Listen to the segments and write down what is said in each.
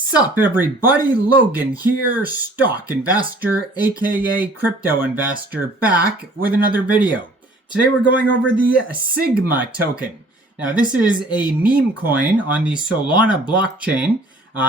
Sup everybody, Logan here, stock investor aka crypto investor, back with another video. Today we're going over the Sigma token. Now this is a meme coin on the Solana blockchain.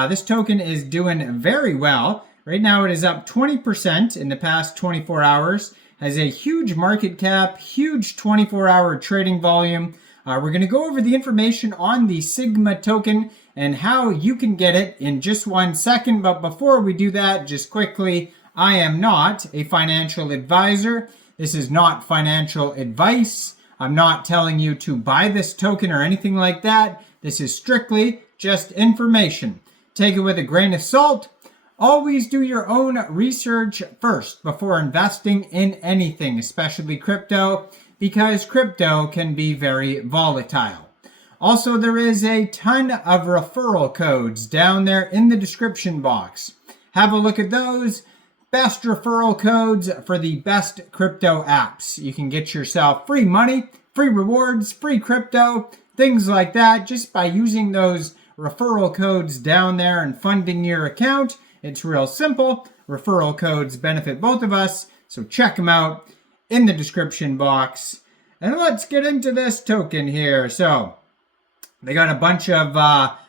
This token is doing very well. Right now it is up 20% in the past 24 hours, has a huge market cap, huge 24-hour trading volume. We're going to go over the information on the Sigma token and how you can get it in just 1 second. But before we do that, just quickly, I am not a financial advisor. This is not financial advice. I'm not telling you to buy this token or anything like that. This is strictly just information. Take it with a grain of salt. Always do your own research first before investing in anything, especially crypto, because crypto can be very volatile. Also, there is a ton of referral codes down there in the description box. Have a look at those. Best referral codes for the best crypto apps. You can get yourself free money, free rewards, free crypto, things like that, just by using those referral codes down there and funding your account. It's real simple. Referral codes benefit both of us, so check them out in the description box. And let's get into this token here. So they got a bunch of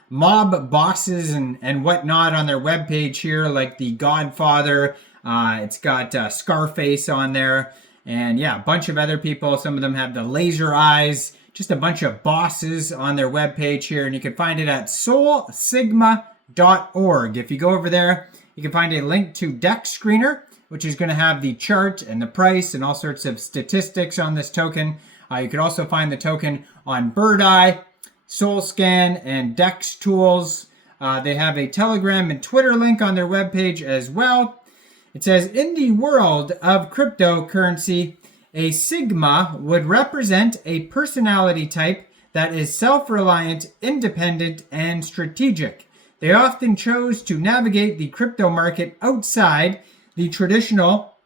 mob bosses and whatnot on their webpage here, like the Godfather. It's got Scarface on there. And yeah, a bunch of other people. Some of them have the laser eyes. Just a bunch of bosses on their webpage here. And you can find it at solsigma.org. If you go over there, you can find a link to Dex Screener, which is going to have the chart and the price and all sorts of statistics on this token. You can also find the token on Birdeye, SolScan, and Dex Tools. They have a Telegram and Twitter link on their webpage as well. It says, in the world of cryptocurrency, a Sigma would represent a personality type that is self-reliant, independent, and strategic. They often chose to navigate the crypto market outside the traditional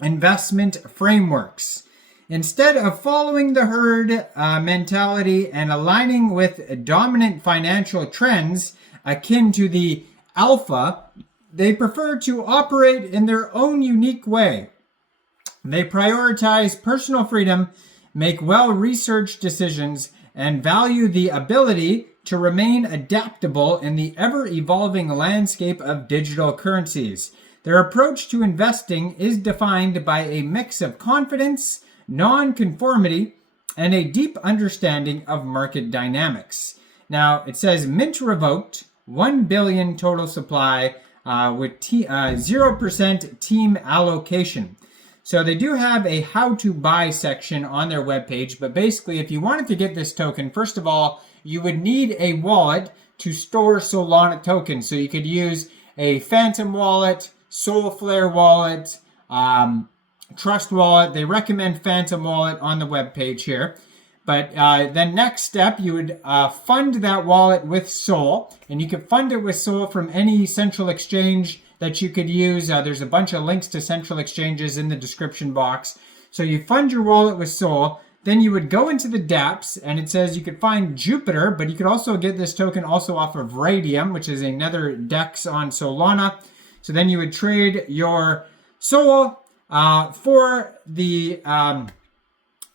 investment frameworks. Instead of following the herd mentality and aligning with dominant financial trends akin to the alpha, they prefer to operate in their own unique way. They prioritize personal freedom, make well-researched decisions, and value the ability to remain adaptable in the ever-evolving landscape of digital currencies. Their approach to investing is defined by a mix of confidence, non-conformity, and a deep understanding of market dynamics. Now, it says mint revoked, 1 billion total supply with 0% team allocation. So they do have a how to buy section on their webpage, but basically if you wanted to get this token, first of all, you would need a wallet to store Solana tokens. So you could use a Phantom wallet, Soulflare wallet, Trust wallet. They recommend Phantom wallet on the webpage here. But then next step, you would fund that wallet with Sol, and you can fund it with Sol from any central exchange that you could use. There's a bunch of links to central exchanges in the description box. So you fund your wallet with Sol, then you would go into the dApps, and it says you could find Jupiter, but you could also get this token also off of Raydium, which is another DEX on Solana. So then you would trade your Sol for the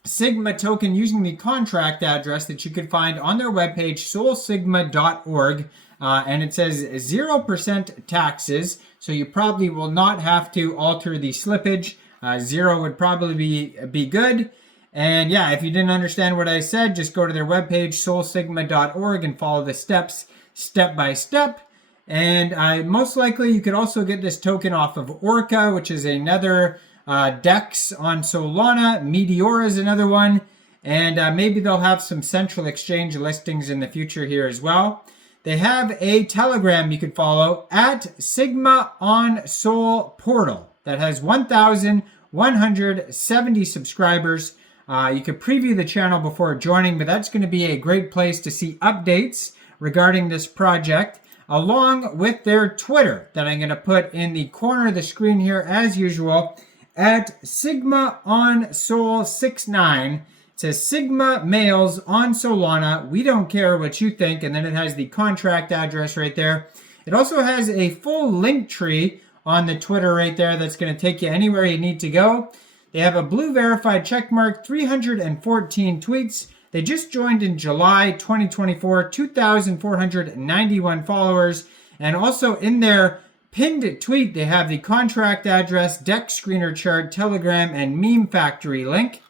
Sigma token using the contract address that you could find on their webpage, solsigma.org. And it says 0% taxes, so you probably will not have to alter the slippage. 0 would probably be good. And yeah, if you didn't understand what I said, just go to their webpage, solsigma.org, and follow the steps step by step. And most likely you could also get this token off of Orca, which is another DEX on Solana. Meteora is another one. And maybe they'll have some central exchange listings in the future here as well. They have a Telegram you can follow at Sigma on Sol Portal that has 1,170 subscribers. You could preview the channel before joining, but that's going to be a great place to see updates regarding this project, along with their Twitter that I'm going to put in the corner of the screen here as usual at Sigma on Sol 69. It says Sigma males on Solana. We don't care what you think. And then it has the contract address right there. It also has a full link tree on the Twitter right there that's going to take you anywhere you need to go. They have a blue verified checkmark, 314 tweets. They just joined in July 2024, 2,491 followers. And also in their pinned tweet, they have the contract address, DEX screener chart, Telegram, and Meme Factory link.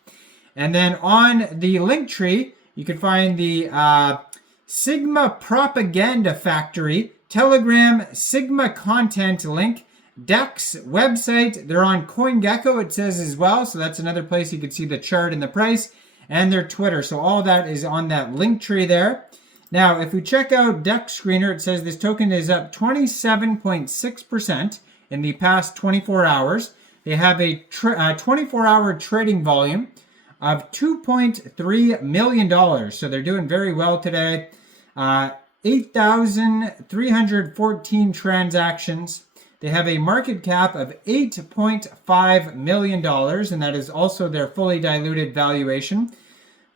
And then on the link tree, you can find the Sigma Propaganda Factory, Telegram, Sigma Content link, DEX website. They're on CoinGecko, it says as well. So that's another place you can see the chart and the price, and their Twitter. So all that is on that link tree there. Now, if we check out DEX Screener, it says this token is up 27.6% in the past 24 hours. They have a 24-hour trading volume of $2.3 million. So they're doing very well today. 8,314 transactions. They have a market cap of $8.5 million, and that is also their fully diluted valuation.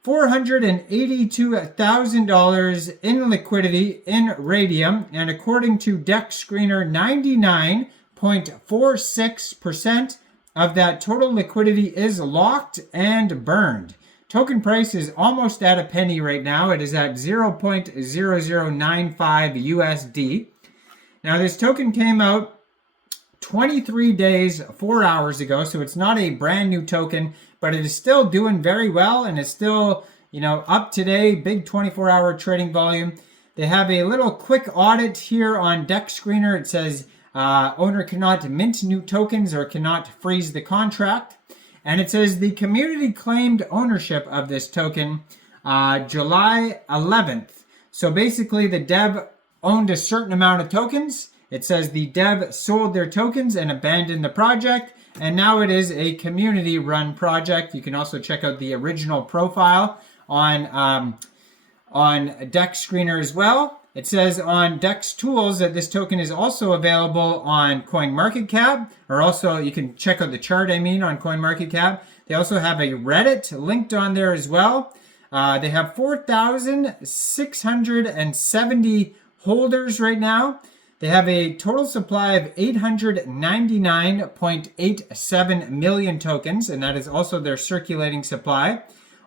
$482,000 in liquidity in Raydium, and according to DEX Screener, 99.46% of that total liquidity is locked and burned. Token price is almost at a penny right now. It is at 0.0095 USD. Now, this token came out 23 days, 4 hours ago, so it's not a brand new token, but it is still doing very well, and it's still, up today, big 24-hour trading volume. They have a little quick audit here on DEX Screener. It says owner cannot mint new tokens or cannot freeze the contract. And it says the community claimed ownership of this token July 11th. So basically the dev owned a certain amount of tokens. It says the dev sold their tokens and abandoned the project, and now it is a community-run project. You can also check out the original profile on DEX Screener as well. It says on DEX Tools that this token is also available on CoinMarketCap, or also you can check out the chart, on CoinMarketCap. They also have a Reddit linked on there as well. They have 4,670 holders right now. They have a total supply of 899.87 million tokens, and that is also their circulating supply.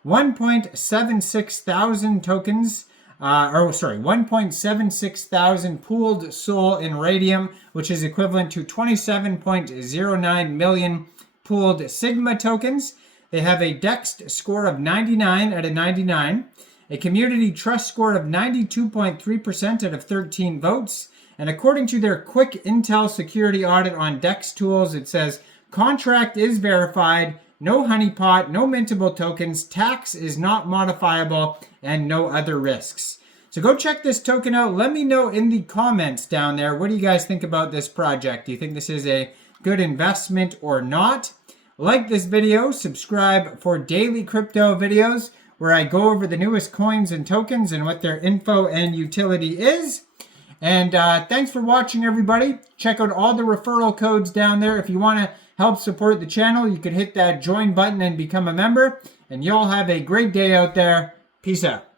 1.76 thousand tokens, 1.76 thousand pooled SOL in Raydium, which is equivalent to 27.09 million pooled Sigma tokens. They have a DEX score of 99 out of 99, a community trust score of 92.3% out of 13 votes. And according to their quick intel security audit on DEX Tools, it says contract is verified, no honeypot, no mintable tokens, tax is not modifiable, and no other risks. So go check this token out. Let me know in the comments down there, what do you guys think about this project? Do you think this is a good investment or not? Like this video, subscribe for daily crypto videos where I go over the newest coins and tokens and what their info and utility is. And thanks for watching, everybody. Check out all the referral codes down there. If you want to help support the channel, you could hit that join button and become a member. And y'all have a great day out there. Peace out.